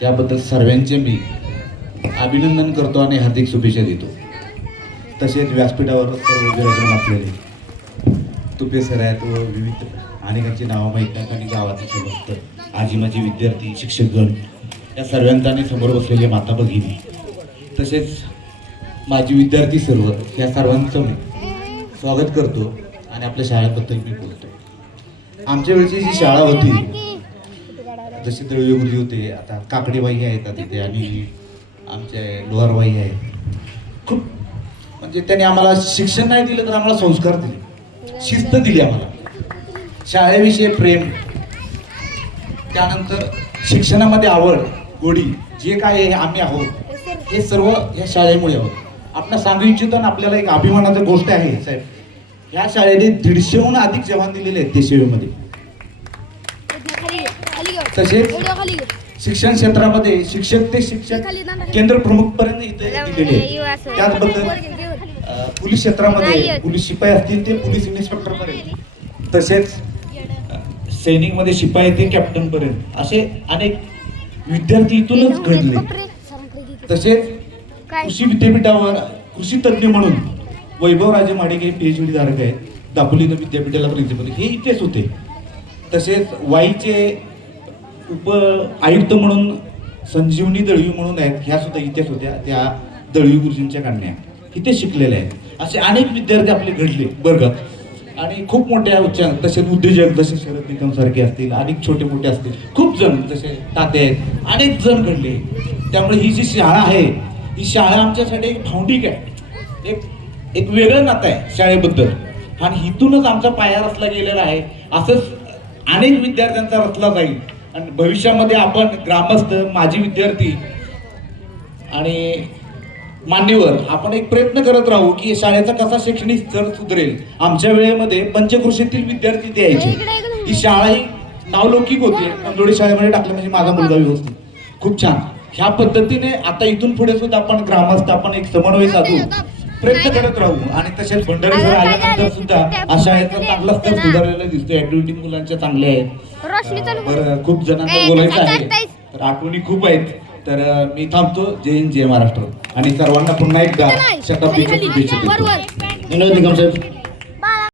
त्याबद्दल सर्वांचे मी अभिनंदन करतो आणि हार्दिक शुभेच्छा देतो. तसेच व्यासपीठावर सर्व विराजमान असलेले तुपे सर आहेत व विविध अनेकांची नावं माहीत नाहीत आणि गावातील समस्त आजी माझी विद्यार्थी शिक्षकगण या सर्वांचा समोर बसलेले माता भगिनी तसेच माझी विद्यार्थी सर्व या सर्वांचं मी स्वागत करतो आणि आपल्या शाळेबद्दल मी बोलतो आमच्या वेळची जी शाळा होती जसे दळवे गुरुजी होते आता काकडेबाई आहेत तिथे आणि आमचे लोहारबाई आहेत. खूप म्हणजे त्यांनी आम्हाला शिक्षण नाही दिलं तर आम्हाला संस्कार दिले. शिस्त दिली आम्हाला. शाळेविषयी प्रेम. त्यानंतर शिक्षणामध्ये आवड गोडी जे काय आहे आम्ही आहोत. हे सर्व या शाळेमुळे आहोत आपण सांगू इच्छितो आणि आपल्याला एक अभिमानाची गोष्ट आहे साहेब. ह्या शाळेने दीडशेहून अधिक जवान दिलेले आहेत देशसेवेमध्ये तसेच शिक्षण क्षेत्रामध्ये शिक्षक ते शिक्षक केंद्र प्रमुख पर्यंत इथे दिलेले. त्याचबद्दल पोलीस क्षेत्रामध्ये पोलीस शिपाई असतील ते पोलीस इन्स्पेक्टर पर्यंत तसेच अ, सैनिकमध्ये शिपाई ते कॅप्टन पर्यंत असे अनेक विद्यार्थी इथूनच घडले. तसेच कृषी विद्यापीठावर कृषी तज्ज्ञ म्हणून वैभवराजे माडिके पीएच डी धारक आहेत. दापोली विद्यापीठाला प्रिन्सिपल हे इथेच होते. तसेच वाईचे उप आयुक्त म्हणून संजीवनी दळवी म्हणून आहेत ह्या सुद्धा इथेच होत्या त्या दळवी गुरुजींच्या कन्या इथे शिकलेल्या आहेत. असे अनेक विद्यार्थी आपले घडले वर्गात. आणि खूप मोठ्या उच्चार तसेच उद्योजक जसे शरद निकम सारखे असतील अनेक छोटे मोठे असतील खूप जण जसे ताते आहेत अनेक जण घडले. त्यामुळे ही जी शाळा आहे ही शाळा आमच्यासाठी एक भावनिक आहे. एक एक वेगळं नातं आहे शाळेबद्दल. आणि इथूनच आमचा पाया रचला गेलेला आहे. असंच अनेक विद्यार्थ्यांचा रचला जाईल. आणि भविष्यामध्ये आपण ग्रामस्थ माजी विद्यार्थी आणि मान्यवर आपण एक प्रयत्न करत राहू की शाळेचा कसा शैक्षणिक स्तर सुधरेल. आमच्या वेळेमध्ये पंचकृषीतील विद्यार्थी ते यायचे. ही शाळा ही नावलौकिक होती. कंदोडी शाळेमध्ये टाकलं म्हणजे माझा मुलगा व्यवस्थित. खूप छान. ह्या पद्धतीने आता इथून पुढे सुद्धा आपण ग्रामस्थ आपण एक समन्वय साधू. प्रयत्न करत राहू. आणि तसेच भंडारी सर आल्यानंतर सुद्धा अशा शाळेचा चांगला स्तर सुधारलेला दिसतो ऍक्टिव्हिटी मुलांच्या चांगल्या आहेत. बरं खूप जणांना बोलायचं आहे. तर आठवणी खूप आहेत. तर मी थांबतो. जय हिंद जय महाराष्ट्र. आणि सर्वांना पुन्हा एकदा बरोबर विनोद निगम साहेब.